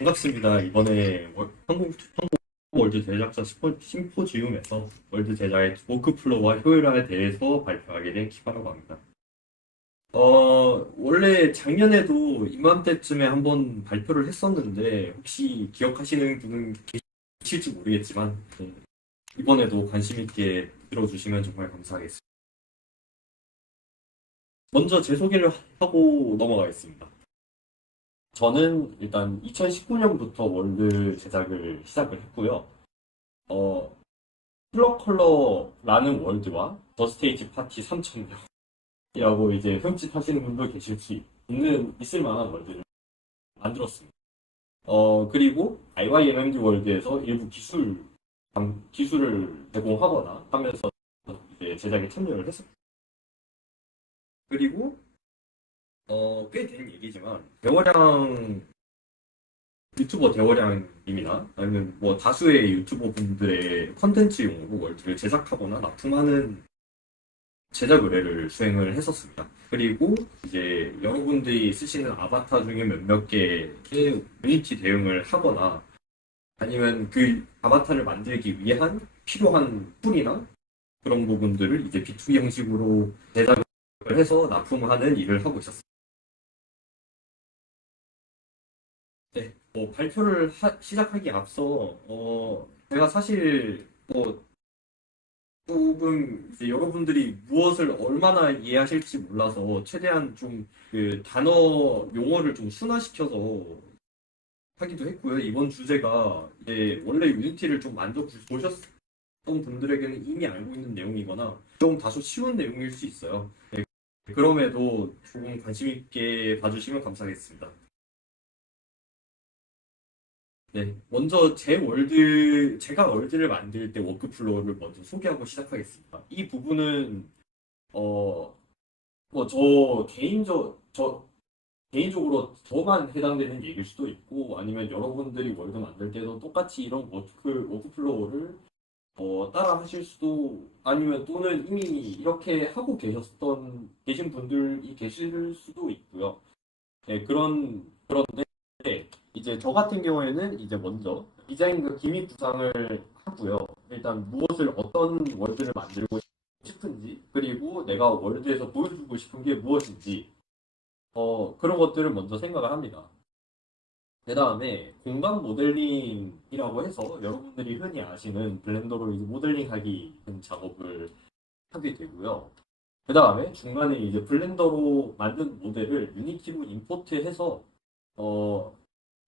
반갑습니다. 이번에 한국 월드 제작자 심포지움에서 월드 제작의 워크플로우와 효율화에 대해서 발표하게 된 키바라고 합니다. 원래 작년에도 이맘때쯤에 한번 발표를 했었는데, 혹시 기억하시는 분은 계실지 모르겠지만, 이번에도 관심 있게 들어주시면 정말 감사하겠습니다. 먼저 제 소개를 하고 넘어가겠습니다. 저는 일단 2019년부터 월드 제작을 시작을 했고요. 어, 플러컬러라는 월드와 더 스테이지 파티 3000명이라고 이제 흠칫하시는 분도 계실 수 있을 만한 월드를 만들었습니다. 그리고 IYMMD 월드에서 일부 기술을 제공하거나 하면서 이제 제작에 참여를 했습니다. 그리고 꽤 된 얘기지만 유튜버 대호량님이나 아니면 뭐 다수의 유튜버 분들의 컨텐츠용으로 월드를 제작하거나 납품하는 제작 의뢰를 수행을 했었습니다. 그리고 이제 여러분들이 쓰시는 아바타 중에 몇몇 개의 유니티 대응을 하거나 아니면 그 아바타를 만들기 위한 필요한 툴이나 그런 부분들을 이제 B2B 형식으로 제작을 해서 납품하는 일을 하고 있었습니다. 네, 발표를 시작하기 앞서 제가 사실 조금 이제 여러분들이 무엇을 얼마나 이해하실지 몰라서 최대한 좀 그 단어 용어를 좀 순화시켜서 하기도 했고요. 이번 주제가 이제 원래 유니티를 좀 만져 보셨던 분들에게는 이미 알고 있는 내용이거나 좀 다소 쉬운 내용일 수 있어요. 네, 그럼에도 조금 관심 있게 봐주시면 감사하겠습니다. 네, 먼저 제가 월드를 만들 때 워크플로우를 먼저 소개하고 시작하겠습니다. 이 부분은 어, 저 개인적으로 저만 해당되는 얘기일 수도 있고, 아니면 여러분들이 월드 만들 때도 똑같이 이런 워크플로우를 따라 하실 수도, 아니면 또는 이미 이렇게 하고 계신 분들이 계실 수도 있고요. 네, 그런데, 이제 저 같은 경우에는 이제 먼저 디자인과 기믹 구상을 하고요. 일단 어떤 월드를 만들고 싶은지, 그리고 내가 월드에서 보여주고 싶은 게 무엇인지, 그런 것들을 먼저 생각을 합니다. 그 다음에 공간 모델링이라고 해서 여러분들이 흔히 아시는 블렌더로 이제 모델링하기 작업을 하게 되고요. 그 다음에 중간에 이제 블렌더로 만든 모델을 유니티로 임포트해서 어,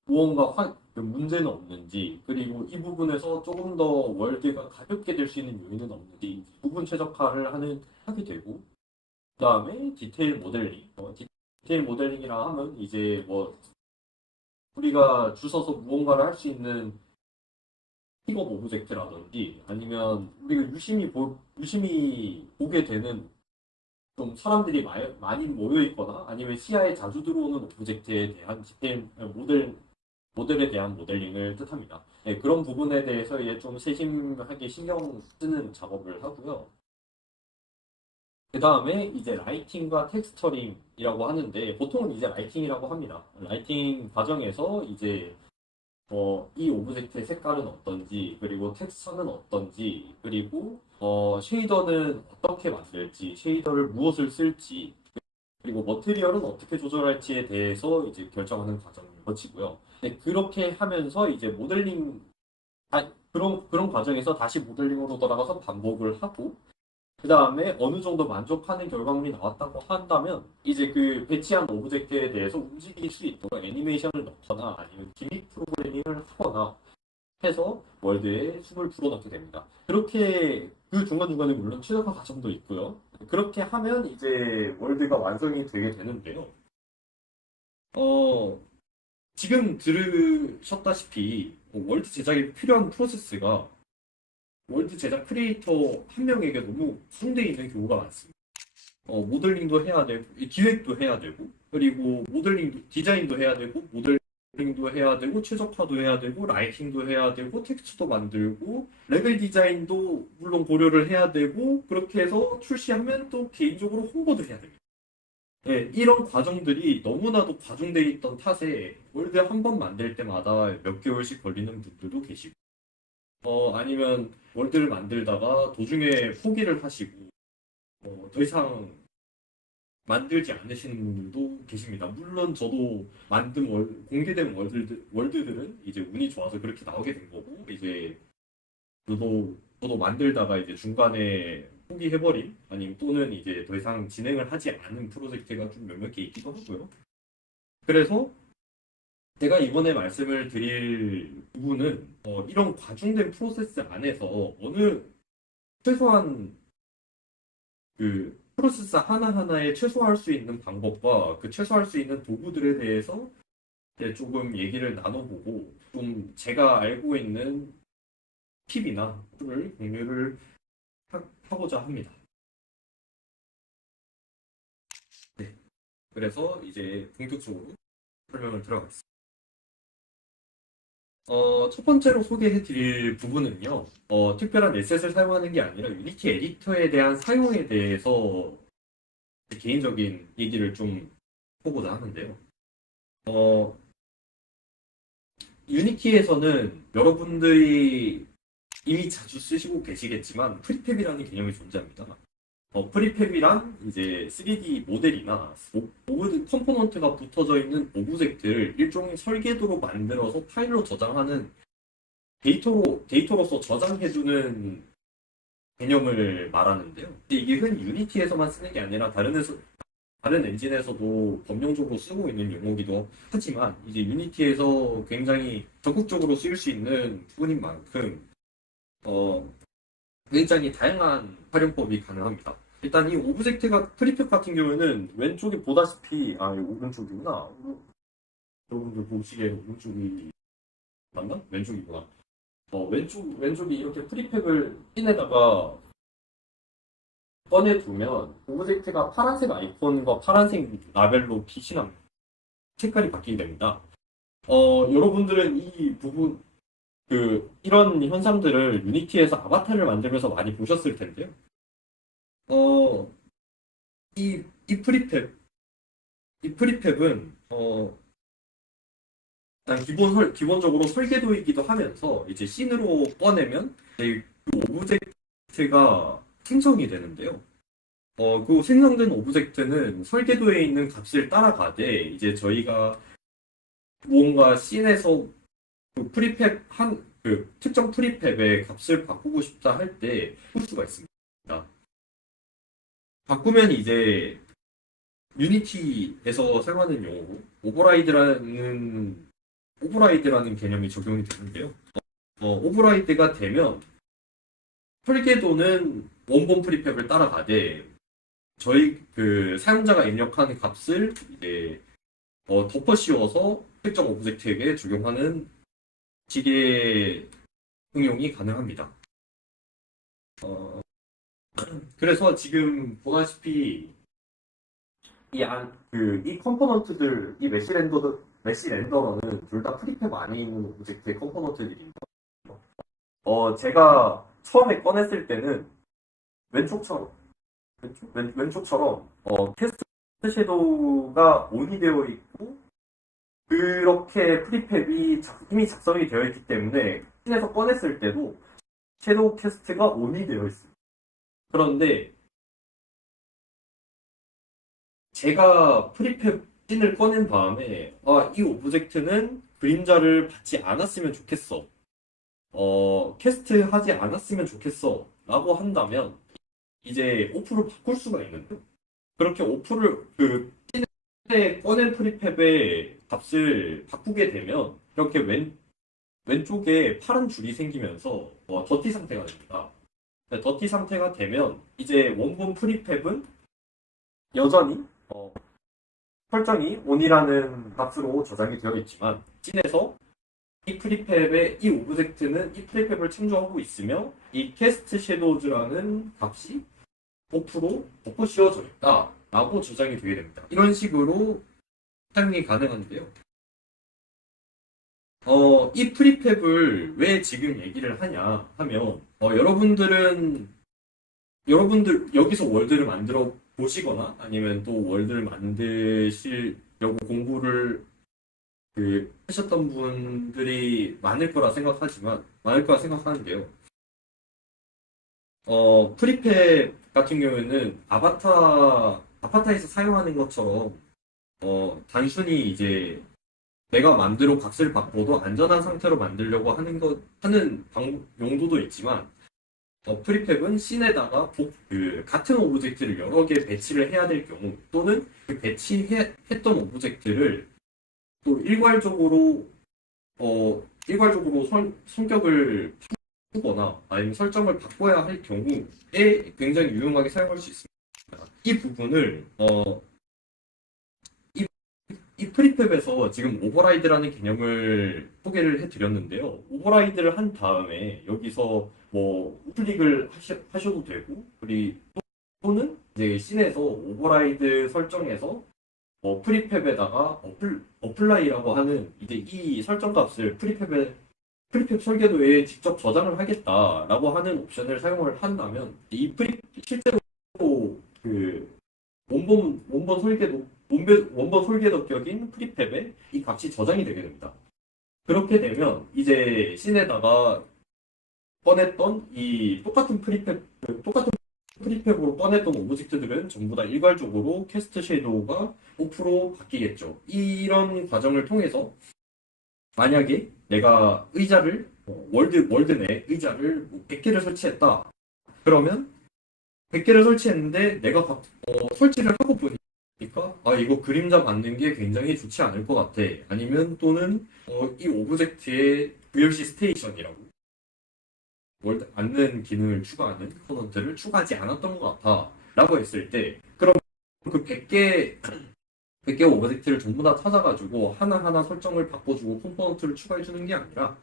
무언가 그 문제는 없는지, 그리고 이 부분에서 조금 더 월드가 가볍게 될 수 있는 요인은 없는지 부분 최적화를 하게 되고, 그 다음에 디테일 모델링이라 하면 이제 뭐 우리가 주워서 무언가를 할 수 있는 픽업 오브젝트라든지, 아니면 우리가 유심히 보게 되는 좀 사람들이 많이 모여 있거나 아니면 시야에 자주 들어오는 오브젝트에 대한 모델에 대한 모델링을 뜻합니다. 네, 그런 부분에 대해서 이제 좀 세심하게 신경 쓰는 작업을 하고요. 그 다음에 이제 라이팅과 텍스처링이라고 하는데, 보통은 이제 라이팅이라고 합니다. 라이팅 과정에서 이제 이 오브젝트의 색깔은 어떤지, 그리고 텍스처는 어떤지, 그리고 쉐이더는 어떻게 만들지, 쉐이더를 무엇을 쓸지, 그리고 머티리얼은 어떻게 조절할지에 대해서 이제 결정하는 과정을 거치고요. 네, 그렇게 하면서 이제 그런 과정에서 다시 모델링으로 돌아가서 반복을 하고, 그 다음에 어느 정도 만족하는 결과물이 나왔다고 한다면 이제 그 배치한 오브젝트에 대해서 움직일 수 있도록 애니메이션을 넣거나 아니면 기믹 프로그래밍을 하거나 해서 월드에 춤을 불어넣게 됩니다. 그렇게 그 중간중간에 물론 최적화 과정도 있고요. 그렇게 하면 이제 월드가 완성이 되게 되는데요. 어, 지금 들으셨다시피 월드 제작에 필요한 프로세스가 월드 제작 크리에이터 한 명에게 너무 손대 있는 경우가 많습니다. 모델링도 해야 되고, 기획도 해야 되고, 그리고 디자인도 해야 되고, 모델링도 해야 되고, 최적화도 해야 되고, 라이팅도 해야 되고, 텍스트도 만들고, 레벨 디자인도 물론 고려를 해야 되고, 그렇게 해서 출시하면 또 개인적으로 홍보도 해야 됩니다. 네, 이런 과정들이 너무나도 과중되어 있던 탓에 월드 한 번 만들 때마다 몇 개월씩 걸리는 분들도 계시고, 아니면 월드를 만들다가 도중에 포기를 하시고, 더 이상 만들지 않으시는 분들도 계십니다. 물론 저도 공개된 월드들은 이제 운이 좋아서 그렇게 나오게 된 거고, 이제 저도 만들다가 이제 중간에 포기해버린, 아니면 또는 이제 더 이상 진행을 하지 않은 프로젝트가 좀 몇몇 개 있기도 하고요. 그래서 제가 이번에 말씀을 드릴 부분은 이런 과중된 프로세스 안에서 최소한 그 프로세스 하나하나에 최소화할 수 있는 방법과 그 최소화할 수 있는 도구들에 대해서 이제 조금 얘기를 나눠보고 좀 제가 알고 있는 팁이나 툴을 공유를 하고자 합니다. 네. 그래서 이제 본격적으로 설명을 들어가겠습니다. 첫 번째로 소개해 드릴 부분은요, 특별한 에셋을 사용하는 게 아니라 유니티 에디터에 대한 사용에 대해서 개인적인 얘기를 좀 보고자 하는데요. 어, 유니티에서는 여러분들이 이미 자주 쓰시고 계시겠지만 프리팹이라는 개념이 존재합니다. 프리팹이란 이제 3D 모델이나 오브 컴포넌트가 붙어져 있는 오브젝트를 일종의 설계도로 만들어서 파일로 저장하는 데이터로서 저장해두는 개념을 말하는데요. 근데 이게 흔히 유니티에서만 쓰는 게 아니라 다른 엔진에서도 범용적으로 쓰고 있는 용어기도 하지만 이제 유니티에서 굉장히 적극적으로 쓰일 수 있는 부분인 만큼 굉장히 다양한 활용법이 가능합니다. 일단 이 오브젝트가 프리팹 같은 경우에는 왼쪽에 보다시피 오른쪽이구나. 여러분들 보시기에 오른쪽이 맞나? 왼쪽이구나. 왼쪽이 이렇게 프리팹을 핀에다가 꺼내두면 오브젝트가 파란색 아이콘과 파란색 라벨로 빛이 납니다. 색깔이 바뀌게 됩니다. 여러분들은 이 부분, 이런 현상들을 유니티에서 아바타를 만들면서 많이 보셨을 텐데요. 어, 이 프리팹은, 일단 기본적으로 설계도이기도 하면서, 이제 씬으로 꺼내면, 이제 그 오브젝트가 생성이 되는데요. 그 생성된 오브젝트는 설계도에 있는 값을 따라가되, 이제 저희가 무언가 씬에서 그 특정 프리팹의 값을 바꾸고 싶다 할 때, 바꿀 수가 있습니다. 바꾸면 이제 유니티에서 사용하는 용어로 오버라이드라는 개념이 적용이 되는데요. 오버라이드가 되면 설계도는 원본 프리팹을 따라가되 저희 그 사용자가 입력한 값을 이제 덮어 씌워서 특정 오브젝트에게 적용하는 식의 응용이 가능합니다. 그래서 지금 보다시피 이 컴포넌트들, 메시 렌더러는 둘 다 프리팹 안에 있는 오브젝트의 컴포넌트들입니다. 제가 처음에 꺼냈을 때는 왼쪽처럼 캐스트 섀도우가 온이 되어 있고 그렇게 프리팹이 이미 작성이 되어 있기 때문에 씬에서 꺼냈을 때도 섀도우 캐스트가 온이 되어 있습니다. 그런데 제가 프리팹 씬을 꺼낸 다음에 이 오브젝트는 그림자를 받지 않았으면 좋겠어. 캐스트 하지 않았으면 좋겠어. 라고 한다면 이제 오프를 바꿀 수가 있는데 그렇게 오프를 씬에 꺼낸 프리팹의 값을 바꾸게 되면 이렇게 왼쪽에 파란 줄이 생기면서 더티 상태가 됩니다. 더티 상태가 되면 이제 원본 프리팹은 여전히 설정이 on이라는 값으로 저장이 되어 있지만 씬에서 이 오브젝트는 이 프리팹을 참조하고 있으며 이 캐스트 섀도우즈라는 값이 오프로 덮어 씌워져 있다 라고 저장이 되게 됩니다. 이런 식으로 사용이 가능한데요. 이 프리팹을 왜 지금 얘기를 하냐 하면 여러분들 여기서 월드를 만들어 보시거나 아니면 또 월드를 만드시려고 공부를 하셨던 분들이 많을 거라 생각하는데요. 프리팹 같은 경우에는 아바타에서 사용하는 것처럼, 단순히 이제 내가 맘대로 값을 바꿔도 안전한 상태로 만들려고 하는 용도도 있지만, 프리팹은 씬에다가 같은 오브젝트를 여러 개 배치를 해야 될 경우, 또는 그 배치했던 오브젝트를 또 일괄적으로 성격을 바꾸거나 아니면 설정을 바꿔야 할 경우에 굉장히 유용하게 사용할 수 있습니다. 이 부분을, 이, 이 프리팹에서 지금 오버라이드라는 개념을 소개를 해드렸는데요. 오버라이드를 한 다음에 여기서 뭐 우클릭을 하셔도 되고, 그리고 또는 이제 씬에서 오버라이드 설정에서 프리팹에다가 어플라이라고 하는 이제 이 설정 값을 프리팹 설계도에 직접 저장을 하겠다라고 하는 옵션을 사용을 한다면 실제로 그 원본 설계도격인 프리팹에 이 값이 저장이 되게 됩니다. 그렇게 되면 이제 씬에다가 꺼냈던 이 똑같은 프리팹으로 꺼냈던 오브젝트들은 전부 다 일괄적으로 캐스트 섀도우가 오프로 바뀌겠죠. 이런 과정을 통해서 만약에 내가 의자를 월드 내 의자를 100개를 설치했다. 그러면 100개를 설치했는데 내가 설치를 하고 보니까 이거 그림자 받는 게 굉장히 좋지 않을 것 같아. 아니면 또는 이 오브젝트의 VLC 스테이션이라고 월드 앉는 기능을 추가하는 컴포넌트를 추가하지 않았던 것 같아 라고 했을 때, 그럼 그 100개 오브젝트를 전부 다 찾아가지고 하나하나 설정을 바꿔주고 컴포넌트를 추가해주는 게 아니라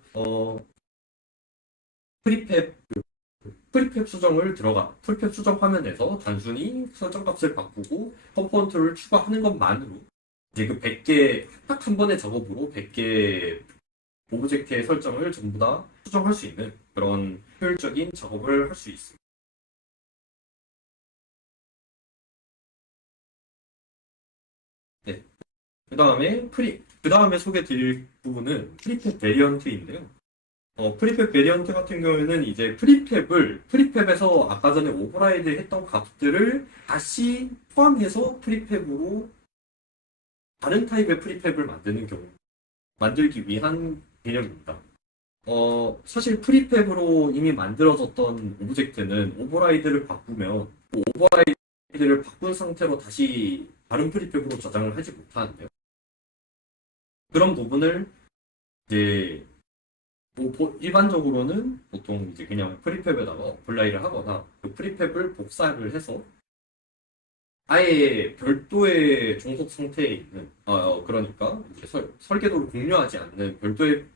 프리팹 프리팹 수정 화면에서 단순히 설정 값을 바꾸고 컴포넌트를 추가하는 것만으로 이제 그 100개 딱 한 번의 작업으로 100개 오브젝트의 설정을 전부 다 수정할 수 있는 그런 효율적인 작업을 할 수 있습니다. 네. 그 다음에 소개 드릴 부분은 프리팹 베리언트인데요. 프리팹 베리언트 같은 경우에는 이제 프리팹에서 아까 전에 오버라이드 했던 값들을 다시 포함해서 프리팹으로 다른 타입의 프리팹을 만들기 위한 개념입니다. 사실 프리팹으로 이미 만들어졌던 오브젝트는 오버라이드를 바꾼 상태로 다시 다른 프리팹으로 저장을 하지 못하는데요. 그런 부분을 이제 일반적으로는 보통 이제 그냥 프리팹에다가 어플라이를 하거나 그 프리팹을 복사를 해서 아예 별도의 종속 상태에 있는, 그러니까 이제 설계도를 공유하지 않는 별도의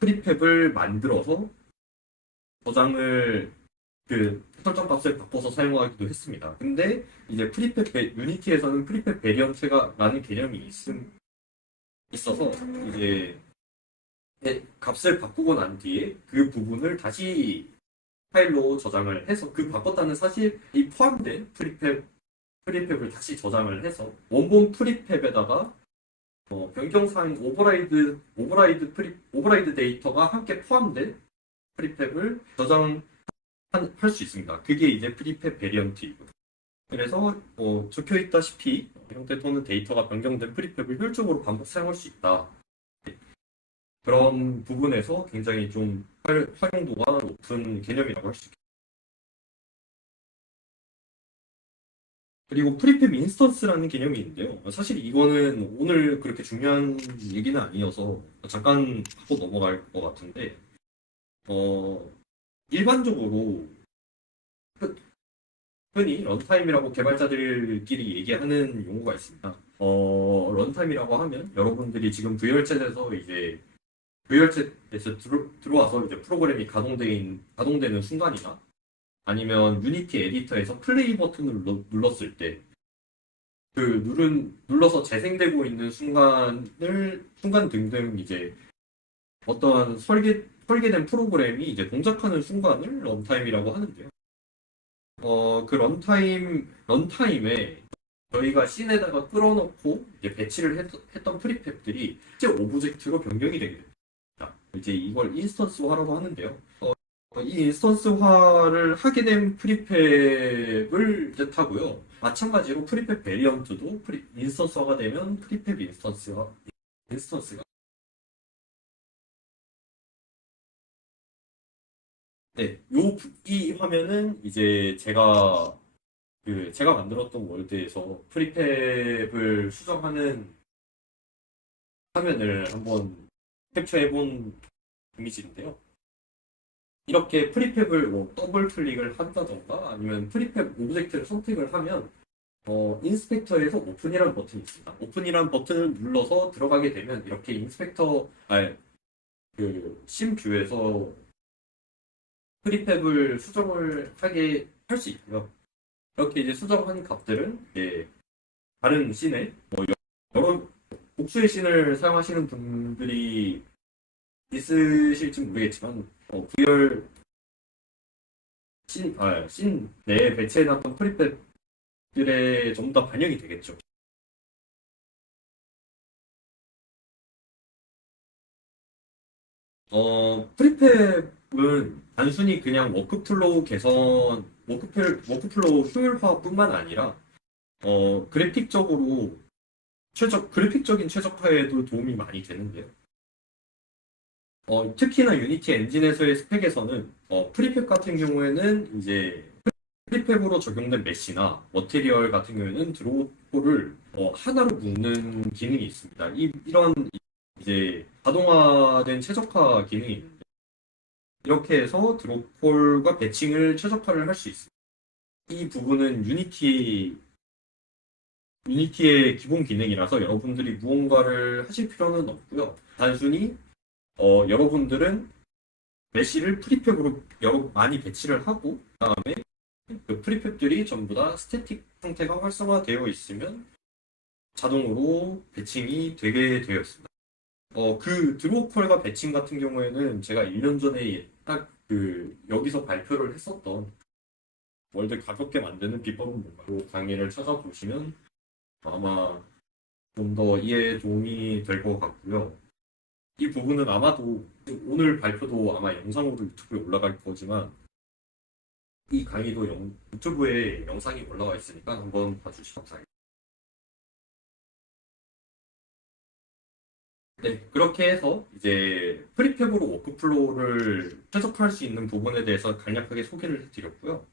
프리팹을 만들어서 저장을 설정 값을 바꿔서 사용하기도 했습니다. 근데 이제 유니티에서는 프리팹 베리언트라는 개념이 있어서 이제 값을 바꾸고 난 뒤에 그 부분을 다시 파일로 저장을 해서 그 바꿨다는 사실이 포함된 프리팹을 다시 저장을 해서 원본 프리팹에다가 변경사항 오버라이드 데이터가 함께 포함된 프리팹을 저장할 수 있습니다. 그게 이제 프리팹 베리언트이고, 그래서 적혀 있다시피 형태 또는 데이터가 변경된 프리팹을 효율적으로 반복 사용할 수 있다. 그런 부분에서 굉장히 좀 활용도가 높은 개념이라고 할 수 있겠습니다. 그리고 프리팹 인스턴스라는 개념이 있는데요. 사실 이거는 오늘 그렇게 중요한 얘기는 아니어서 잠깐 하고 넘어갈 것 같은데, 일반적으로 흔히 런타임이라고 개발자들끼리 얘기하는 용어가 있습니다. 런타임이라고 하면 여러분들이 지금 VR챗에서 들어와서 이제 프로그램이 가동되는 순간이나 아니면 유니티 에디터에서 플레이 버튼을 눌렀을 때 눌러서 재생되고 있는 순간 등등 이제 어떠한 설계된 프로그램이 이제 동작하는 순간을 런타임이라고 하는데요. 그 런타임에 저희가 씬에다가 끌어놓고 이제 배치를 했던 프리팹들이 실제 오브젝트로 변경이 되게 됩니다. 이제 이걸 인스턴스화라고 하는데요. 이 인스턴스화를 하게 된 프리팹을 이제 타고요. 마찬가지로 프리팹 베리언트도 인스턴스화가 되면 프리팹 인스턴스가 네, 이 화면은 이제 제가 만들었던 월드에서 프리팹을 수정하는 화면을 한번 캡처해본 이미지인데요. 이렇게 프리팹을 뭐 더블 클릭을 한다던가 아니면 프리팹 오브젝트를 선택을 하면 인스펙터에서 오픈이라는 버튼이 있습니다. 오픈이라는 버튼을 눌러서 들어가게 되면 이렇게 심 뷰에서 프리팹을 수정을 하게 할 수 있고요. 이렇게 이제 수정한 값들은 이제 다른 씬에 뭐 여러 복수의 씬을 사용하시는 분들이 있으실지 모르겠지만 구열 씬 내에 배치해놨던 프리팹들에 전부 다 반영이 되겠죠. 프리팹은 단순히 그냥 워크플로우 효율화뿐만 아니라 그래픽적인 최적화에도 도움이 많이 되는데요. 특히나 유니티 엔진에서의 스펙에서는 프리팹 같은 경우에는 이제 프리팹으로 적용된 메시나 머티리얼 같은 경우에는 드로우를 하나로 묶는 기능이 있습니다. 이런 이제 자동화된 최적화 기능이 있는데 이렇게 해서 드롭콜과 배칭을 최적화를 할 수 있습니다. 이 부분은 유니티의 기본 기능이라서 여러분들이 무언가를 하실 필요는 없고요. 단순히 여러분들은 메시를 프리팹으로 많이 배치를 하고 그다음에 그 프리팹들이 전부 다 스태틱 형태가 활성화되어 있으면 자동으로 배칭이 되게 되어 있습니다. 그 드로우콜과 배칭 같은 경우에는 제가 1년 전에 딱 여기서 발표를 했었던 월드 가볍게 만드는 비법은 뭔가로 강의를 찾아보시면 아마 좀 더 이해에 도움이 될 것 같고요. 이 부분은 아마도 오늘 발표도 아마 영상으로 유튜브에 올라갈 거지만 이 강의도 유튜브에 영상이 올라와 있으니까 한번 봐주시면 감사하겠습니다. 네, 그렇게 해서 이제 프리팹으로 워크플로우를 최적화할 수 있는 부분에 대해서 간략하게 소개를 해드렸고요.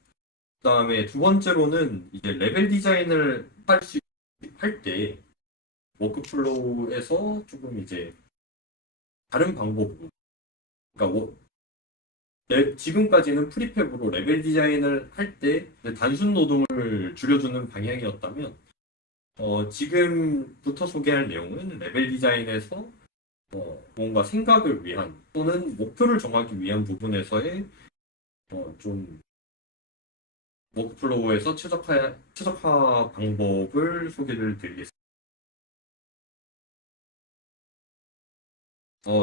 그다음에 두 번째로는 이제 레벨 디자인을 할 때 워크플로우에서 조금 이제 다른 방법으로 그러니까 지금까지는 프리팹으로 레벨 디자인을 할 때 단순 노동을 줄여주는 방향이었다면 지금부터 소개할 내용은 레벨 디자인에서 뭔가 생각을 위한 또는 목표를 정하기 위한 부분에서의 좀 워크플로우에서 최적화 방법을 소개를 드리겠습니다.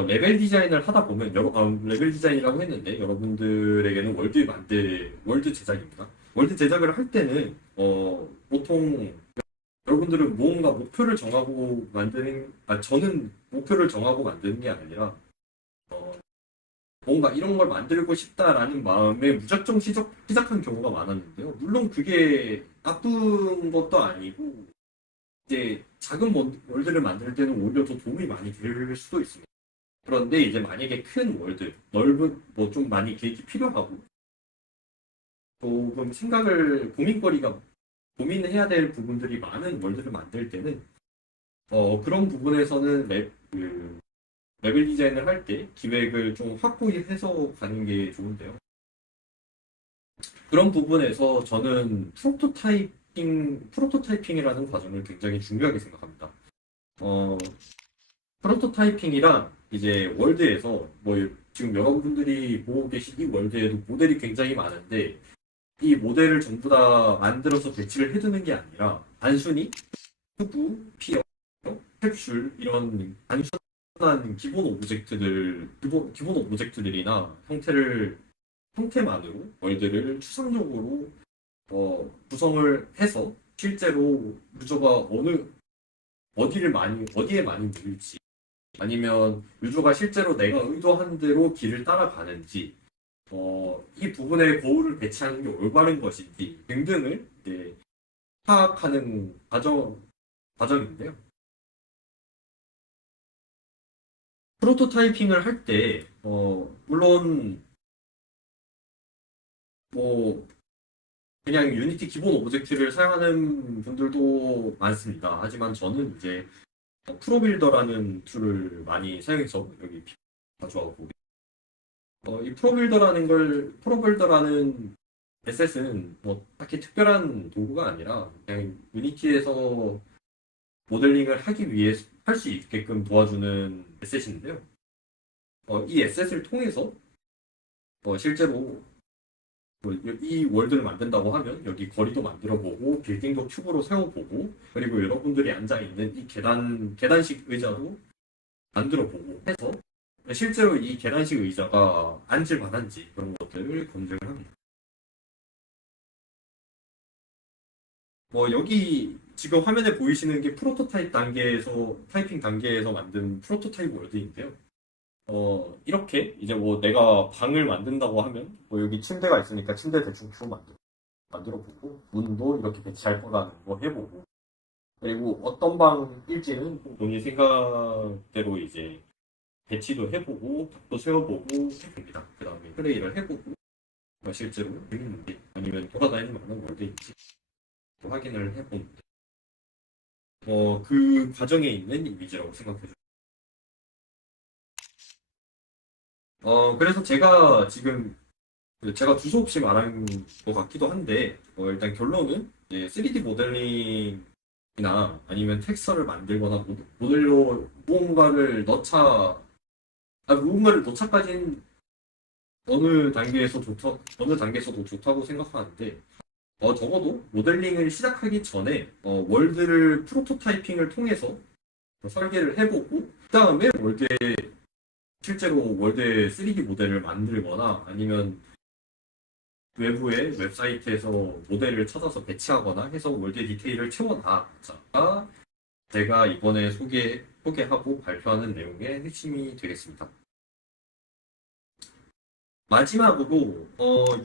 레벨 디자인을 하다 보면 레벨 디자인이라고 했는데 여러분들에게는 월드 제작입니다. 월드 제작을 할 때는 보통 여러분들은 무언가 목표를 정하고 저는 목표를 정하고 만드는 게 아니라 어, 뭔가 이런 걸 만들고 싶다라는 마음에 무작정 시작한 경우가 많았는데요. 물론 그게 나쁜 것도 아니고 이제 작은 월드를 만들 때는 오히려 더 도움이 많이 될 수도 있습니다. 그런데 이제 만약에 큰 월드, 넓은 뭐 좀 많이 계획이 필요하고 조금 고민해야 될 부분들이 많은 월드를 만들 때는 그런 부분에서는 레벨 디자인을 할 때 기획을 좀 확고히 해서 가는 게 좋은데요. 그런 부분에서 저는 프로토타이핑이라는 과정을 굉장히 중요하게 생각합니다. 어, 프로토타이핑이란 이제 월드에서 뭐 지금 여러분들이 보고 계신 이 월드에도 모델이 굉장히 많은데 이 모델을 전부 다 만들어서 배치를 해두는 게 아니라 단순히 큐브, 피어, 캡슐 이런 단순한 기본 오브젝트들이나 형태만으로 월드를 추상적으로 구성을 해서 실제로 유저가 어디에 많이 모일지, 아니면 유저가 실제로 내가 의도한 대로 길을 따라가는지, 이 부분에 거울을 배치하는 게 올바른 것인지 등등을 이제 파악하는 과정인데요. 프로토타이핑을 할 때, 물론 뭐 그냥 유니티 기본 오브젝트를 사용하는 분들도 많습니다. 하지만 저는 이제 프로빌더라는 툴을 많이 사용해서 여기 가져왔고, 이 프로빌더라는 에셋은 뭐 딱히 특별한 도구가 아니라 그냥 유니티에서 모델링을 하기 위해 할 수 있게끔 도와주는 에셋인데요. 이 에셋을 통해서 실제로 이 월드를 만든다고 하면 여기 거리도 만들어 보고 빌딩도 큐브로 세워보고, 그리고 여러분들이 앉아 있는 이 계단식 의자로 만들어 보고 해서 실제로 이 계단식 의자가 앉을 만한지 그런 것들을 검증을 합니다. 여기 지금 화면에 보이시는 게 타이핑 단계에서 만든 프로토타입 월드인데요. 이렇게 이제 뭐 내가 방을 만든다고 하면 뭐 여기 침대가 있으니까 침대 대충 큐 만들어 보고, 문도 이렇게 배치할 거라는 거 해보고, 그리고 어떤 방일지는 본인 생각대로 이제 배치도 해보고 벽도 세워보고 해봅니다. 그 다음에 플레이를 해보고 실제로 재밌는지 아니면 돌아다니는 만한 월드인지 확인을 해보는데, 그 과정에 있는 이미지라고 생각해요. 그래서 제가 두서 없이 말한 것 같기도 한데, 일단 결론은 이제 3D 모델링이나 아니면 텍스처를 만들거나 모델로 무언가를 넣자까지는 어느 단계에서도 좋다고 생각하는데, 적어도 모델링을 시작하기 전에 월드를 프로토타이핑을 통해서 설계를 해보고, 그 다음에 실제로 월드의 3D 모델을 만들거나 아니면 외부의 웹사이트에서 모델을 찾아서 배치하거나 해서 월드 디테일을 채워나가자가 제가 이번에 소개하고 발표하는 내용의 핵심이 되겠습니다. 마지막으로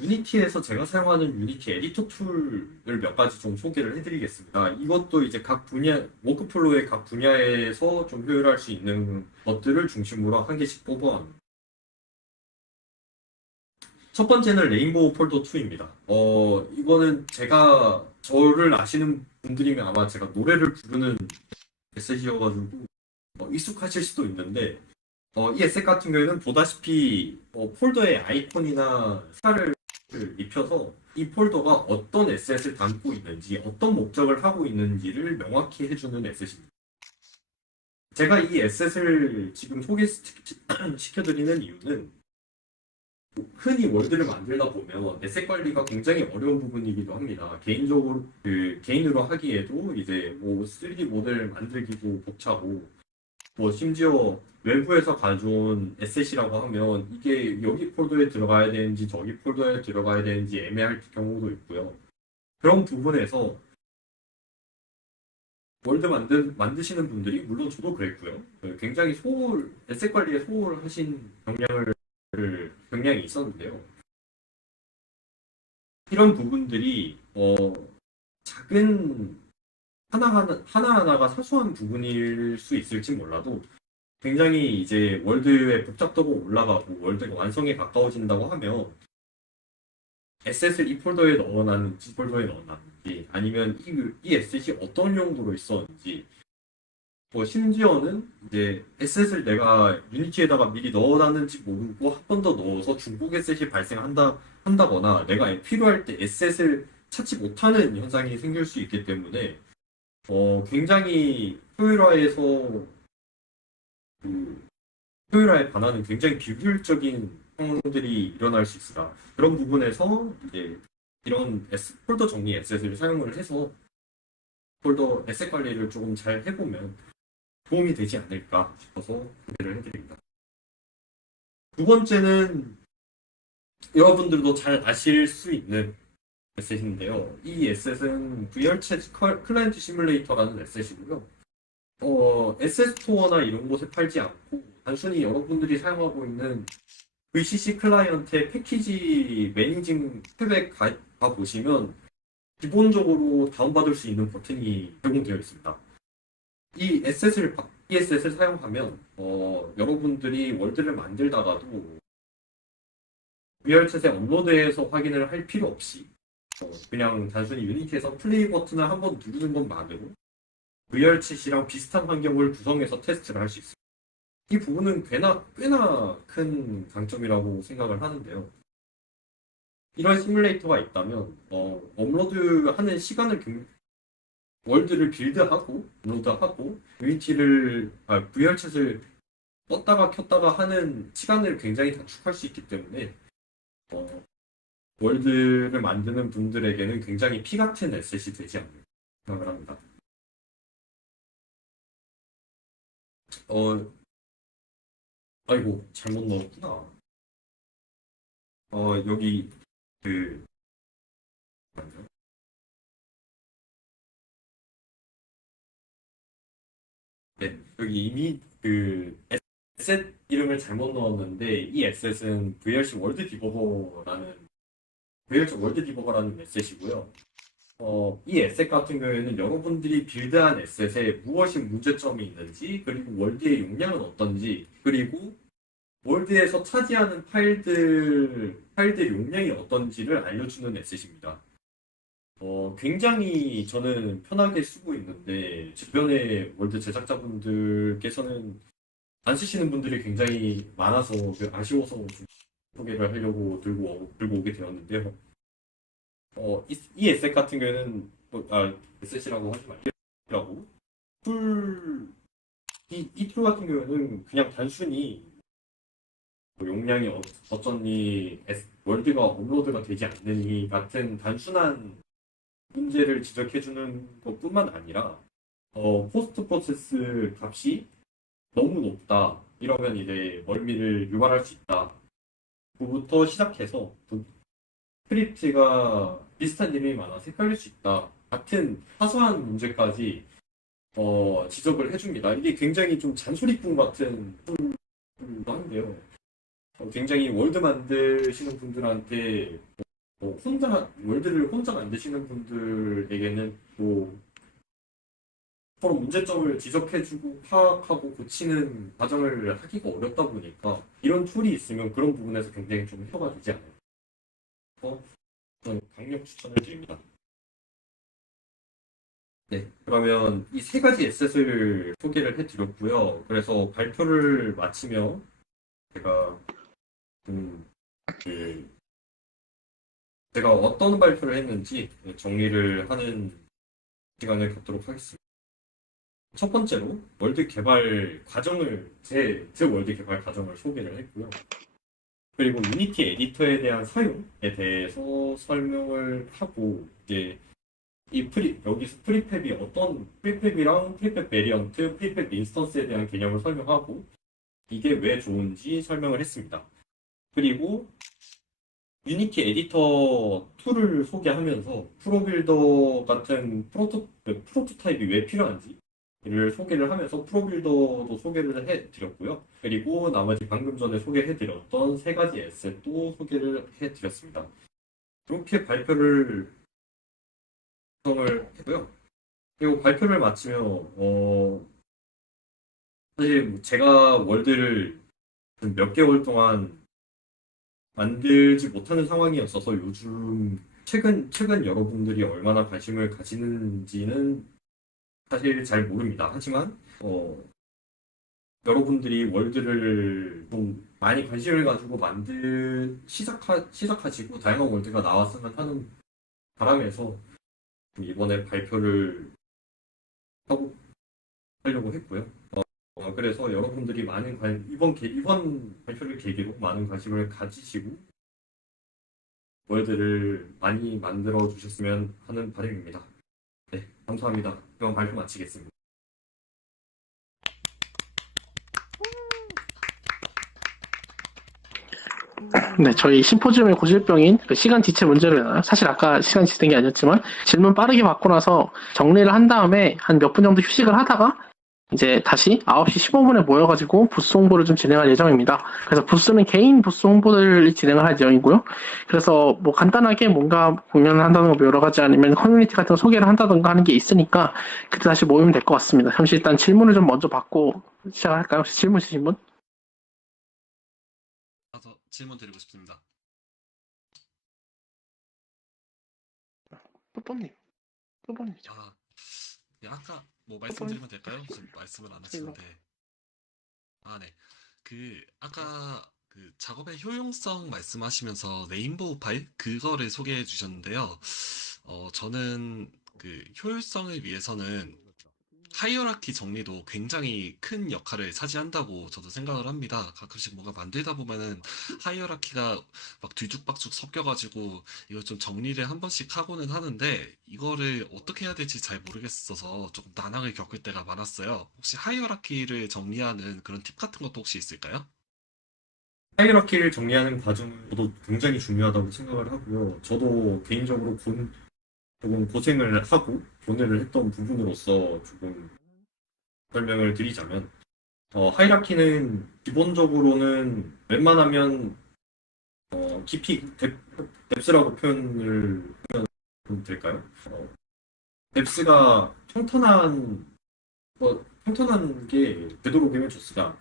유니티에서 제가 사용하는 유니티 에디터 툴을 몇 가지 좀 소개를 해드리겠습니다. 이것도 이제 워크플로우의 각 분야에서 좀 효율할 수 있는 것들을 중심으로 한 개씩 뽑아갑니다. 첫 번째는 레인보우 폴더 2입니다. 이거는 저를 아시는 분들이면 아마 제가 노래를 부르는 메시지여가지고 익숙하실 수도 있는데, 이 에셋 같은 경우에는 보다시피 폴더의 아이콘이나 색깔을 입혀서 이 폴더가 어떤 에셋을 담고 있는지, 어떤 목적을 하고 있는지를 명확히 해주는 에셋입니다. 제가 이 에셋을 지금 소개시켜드리는 이유는, 흔히 월드를 만들다 보면 에셋 관리가 굉장히 어려운 부분이기도 합니다. 개인으로 하기에도 이제 뭐 3D 모델 만들기도 벅차고, 뭐 심지어 외부에서 가져온 에셋이라고 하면 이게 여기 폴더에 들어가야 되는지 저기 폴더에 들어가야 되는지 애매할 경우도 있고요. 그런 부분에서 월드 만드시는 분들이, 물론 저도 그랬고요, 굉장히 에셋 관리에 소홀하신 경향이 있었는데요. 이런 부분들이 작은 하나하나가 사소한 부분일 수 있을지 몰라도, 굉장히 이제 월드의 복잡도가 올라가고 월드가 완성에 가까워진다고 하면 에셋을 이 폴더에 넣어놨는지 폴더에 넣어놨는지, 아니면 이 에셋이 어떤 용도로 있었는지, 심지어는 이제 에셋을 내가 유니티에다가 미리 넣어놨는지 모르고 한 번 더 넣어서 중복 에셋이 한다거나 내가 필요할 때 에셋을 찾지 못하는 현상이 생길 수 있기 때문에 굉장히 효율화에 반하는 굉장히 비효율적인 상황들이 일어날 수 있습니다. 그런 부분에서 이제 이런 폴더 정리 에셋을 사용을 해서 폴더 에셋 관리를 조금 잘 해보면 도움이 되지 않을까 싶어서 소개를 해드립니다. 두 번째는 여러분들도 잘 아실 수 있는 에셋인데요. 이 에셋은 VR챗 클라이언트 시뮬레이터라는 에셋이고요. 에셋 스토어나 이런 곳에 팔지 않고 단순히 여러분들이 사용하고 있는 VCC 클라이언트의 패키지 매니징 탭에 가 보시면 기본적으로 다운받을 수 있는 버튼이 제공되어 있습니다. 이 에셋을 사용하면 여러분들이 월드를 만들다가도 VR챗에 업로드해서 확인을 할 필요 없이 그냥 단순히 유니티에서 플레이 버튼을 한번 누르는 것만으로 VR챗이랑 비슷한 환경을 구성해서 테스트를 할 수 있습니다. 이 부분은 꽤나 큰 강점이라고 생각을 하는데요. 이런 시뮬레이터가 있다면 업로드하는 시간을 월드를 빌드하고 업로드하고 VR챗을 껐다가 켰다가 하는 시간을 굉장히 단축할 수 있기 때문에 월드를 만드는 분들에게는 굉장히 피 같은 에셋이 되지 않을까 생각을 합니다. 아이고 잘못 넣었구나. 여기 그 네, 여기 이미 그 에셋 이름을 잘못 넣었는데 이 에셋은 VRC 월드 디버거라는 에셋이고요. 이 에셋 같은 경우에는 여러분들이 빌드한 에셋에 무엇이 문제점이 있는지, 그리고 월드의 용량은 어떤지, 그리고 월드에서 차지하는 파일들 용량이 어떤지를 알려주는 에셋입니다. 굉장히 저는 편하게 쓰고 있는데, 주변의 월드 제작자분들께서는 안 쓰시는 분들이 굉장히 많아서 아쉬워서 좀 소개를 하려고 들고 오게 되었는데요. 이 에셋 같은 경우에는 에셋이라고 하지 말라고 이 툴 같은 경우에는 그냥 단순히 뭐 용량이 어쩌니 월드가 업로드가 되지 않느니 같은 단순한 문제를 지적해주는 것뿐만 아니라 포스트 프로세스 값이 너무 높다 이러면 이제 멀미를 유발할 수 있다. 부터 시작해서 스크립트가 비슷한 이름이 많아서 헷갈릴 수 있다. 같은 사소한 문제까지 지적을 해줍니다. 이게 굉장히 좀 잔소리꾼 같은 툴도 한데요. 굉장히 월드 만드시는 분들한테 월드를 혼자 만드시는 분들에게는 또 서로 문제점을 지적해주고 파악하고 고치는 과정을 하기가 어렵다 보니까 이런 툴이 있으면 그런 부분에서 굉장히 좀 해소가 되지 않을까. 저는 강력 추천을 드립니다. 네, 그러면 이 세 가지 에셋을 소개를 해드렸고요. 그래서 발표를 마치며 제가 음, 그 제가 어떤 발표를 했는지 정리를 하는 시간을 갖도록 하겠습니다. 첫 번째로 월드 개발 과정을 제 월드 개발 과정을 소개를 했고요. 그리고 유니티 에디터에 대한 사용에 대해서 설명을 하고 이제 여기서 프리팹이랑 프리팹 베리언트, 프리팹 인스턴스에 대한 개념을 설명하고 이게 왜 좋은지 설명을 했습니다. 그리고 유니티 에디터 툴을 소개하면서 프로빌더 같은 프로토타입이 왜 필요한지를 소개를 하면서 프로빌더도 소개를 해드렸고요. 그리고 나머지 방금 전에 소개해드렸던 세 가지 에셋도 소개를 해드렸습니다. 이렇게 발표를 했고요. 그리고 발표를 마치며 사실 제가 월드를 몇 개월 동안 만들지 못하는 상황이었어서 요즘 최근 여러분들이 얼마나 관심을 가지는지는 사실 잘 모릅니다. 하지만 여러분들이 월드를 좀 많이 관심을 가지고 시작하시고 다양한 월드가 나왔으면 하는 바람에서 이번에 발표를 하려고 했고요. 그래서 여러분들이 이번 발표를 계기로 많은 관심을 가지시고 월드를 많이 만들어 주셨으면 하는 바람입니다. 네, 감사합니다. 그럼 발표 마치겠습니다. 네, 저희 심포지움의 고질병인 그 시간 지체 문제로 인하여 사실 아까 시간 지체된 게 아니었지만 질문 빠르게 받고 나서 정리를 한 다음에 한 몇 분 정도 휴식을 하다가 이제 다시 9시 15분에 모여가지고 부스 홍보를 좀 진행할 예정입니다. 그래서 부스는 개인 부스 홍보를 진행을 할 예정이고요. 그래서 뭐 간단하게 뭔가 공연을 한다든가 뭐 여러 가지 아니면 커뮤니티 같은 거 소개를 한다든가 하는 게 있으니까 그때 다시 모이면 될 것 같습니다. 잠시 일단 질문을 좀 먼저 받고 시작할까요? 혹시 질문 있으신 분? 저 질문 드리고 싶습니다. 뽀뽀님, 뽀뽀님이죠. 아, 네, 아까 뭐 뽀뽀님, 말씀드리면 될까요? 지금 말씀을 안 일로. 하시는데. 아, 네. 아까 그 작업의 효용성 말씀하시면서 레인보우 파일 그거를 소개해 주셨는데요. 저는 그 효율성을 위해서는 하이어라키 정리도 굉장히 큰 역할을 차지한다고 저도 생각을 합니다. 가끔씩 뭔가 만들다 보면은 하이어라키가 막 뒤죽박죽 섞여가지고 이걸 좀 정리를 한 번씩 하고는 하는데 이거를 어떻게 해야 될지 잘 모르겠어서 조금 난항을 겪을 때가 많았어요. 혹시 하이어라키를 정리하는 그런 팁 같은 것도 혹시 있을까요? 하이라키를 정리하는 과정은 저도 굉장히 중요하다고 생각을 하고요. 저도 개인적으로 조금 고생을 하고 고뇌를 했던 부분으로서 조금 설명을 드리자면, 하이라키는 기본적으로는 웬만하면 깊이 뎁스라고 표현을 하면 될까요? 뎁스가 평탄한 게 되도록이면 좋습니다.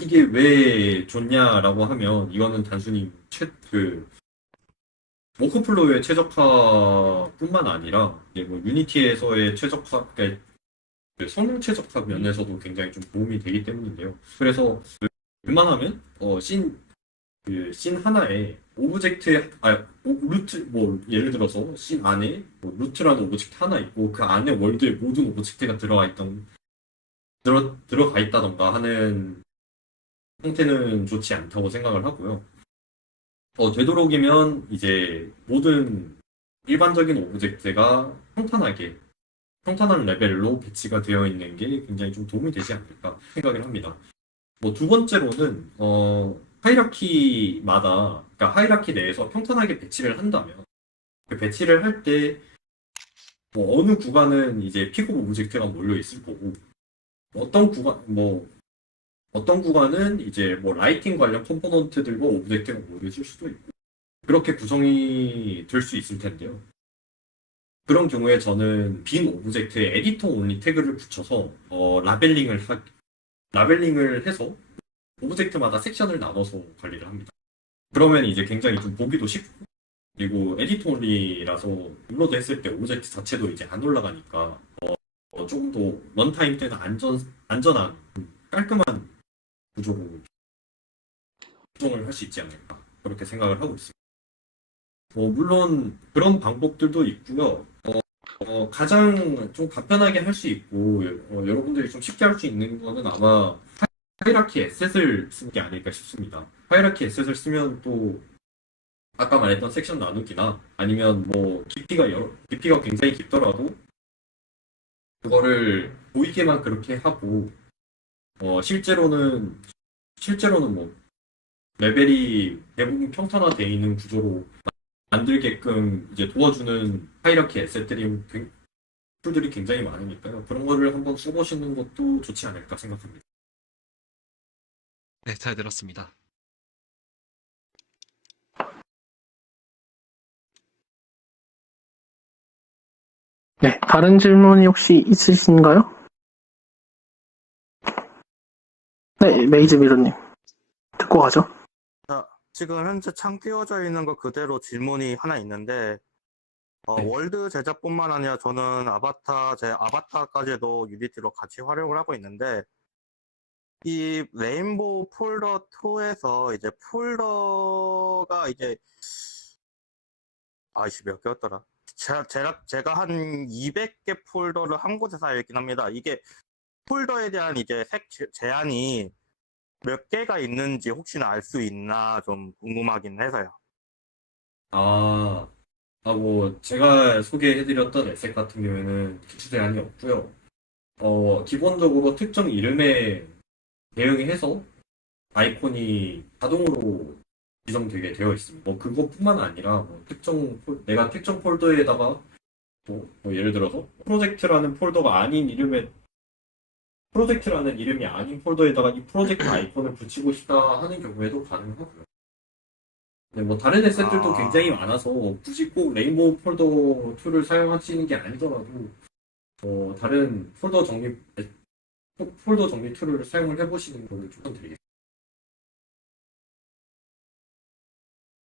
이게 왜 좋냐라고 하면 이거는 단순히 워크플로우의 최적화뿐만 아니라 이제 뭐 유니티에서의 최적화, 그러니까 그 성능 최적화 면에서도 굉장히 좀 도움이 되기 때문인데요. 그래서 웬만하면 씬 하나에 루트, 뭐 예를 들어서 씬 안에 뭐 루트라는 오브젝트 하나 있고 그 안에 월드에 모든 오브젝트가 들어가 있다던가 하는 형태는 좋지 않다고 생각을 하고요. 되도록이면 이제 모든 일반적인 오브젝트가 평탄한 레벨로 배치가 되어 있는 게 굉장히 좀 도움이 되지 않을까 생각을 합니다. 뭐 두 번째로는 그러니까 하이라키 내에서 평탄하게 배치를 한다면 그 배치를 할 때 뭐 어느 구간은 이제 픽업 오브젝트가 몰려 있을 거고 어떤 구간은 이제 뭐 라이팅 관련 컴포넌트들과 오브젝트가 몰려 있을 수도 있고 그렇게 구성이 될 수 있을 텐데요. 그런 경우에 저는 빈 오브젝트에 에디터 온리 태그를 붙여서 라벨링을 해서 오브젝트마다 섹션을 나눠서 관리를 합니다. 그러면 이제 굉장히 좀 보기도 쉽고 그리고 에디터 온리라서 업로드 했을 때 오브젝트 자체도 이제 안 올라가니까 조금 더 런타임 때는 안전한 깔끔한 구조로 구성을 할 수 있지 않을까 그렇게 생각을 하고 있습니다. 물론 그런 방법들도 있고요. 가장 좀 간편하게 할 수 있고 여러분들이 좀 쉽게 할 수 있는 거는 아마 하이라키 에셋을 쓰는 게 아닐까 싶습니다. 하이라키 에셋을 쓰면 또 아까 말했던 섹션 나누기나 아니면 뭐 깊이가 굉장히 깊더라도 그거를 보이게만 그렇게 하고 실제로는 뭐 레벨이 대부분 평탄화되어 있는 구조로 만들게끔 이제 도와주는 하이라키 툴들이 굉장히 많으니까요. 그런 거를 한번 써보시는 것도 좋지 않을까 생각합니다. 네, 잘 들었습니다. 네, 다른 질문이 혹시 있으신가요? 네, 메이즈 미로님. 듣고 가죠. 자, 지금 현재 창 띄워져 있는 거 그대로 질문이 하나 있는데, 네. 월드 제작뿐만 아니라 저는 제 아바타까지도 유니티로 같이 활용을 하고 있는데, 이 레인보우 폴더 2에서 이제 폴더가 이제, 아이씨, 몇 개였더라? 제가 한 200개 폴더를 한 곳에서 알긴 합니다. 이게 폴더에 대한 이제 제한이 몇 개가 있는지 혹시나 알 수 있나 좀 궁금하긴 해서요. 뭐, 제가 소개해드렸던 에셋 같은 경우에는 기출 제한이 없고요. 기본적으로 특정 이름에 대응해서 아이콘이 자동으로 지정되게 되어 있습니다. 뭐 그것뿐만 아니라 뭐 내가 특정 폴더에다가 뭐 예를 들어서 프로젝트라는 이름이 아닌 폴더에다가 이 프로젝트 아이콘을 붙이고 싶다 하는 경우에도 가능하고요. 네, 뭐 다른 에셋들도 아. 굉장히 많아서 굳이 꼭 레인보우 폴더 툴을 사용하시는 게 아니더라도 다른 폴더 정리 툴을 사용을 해보시는 걸 추천드리겠습니다.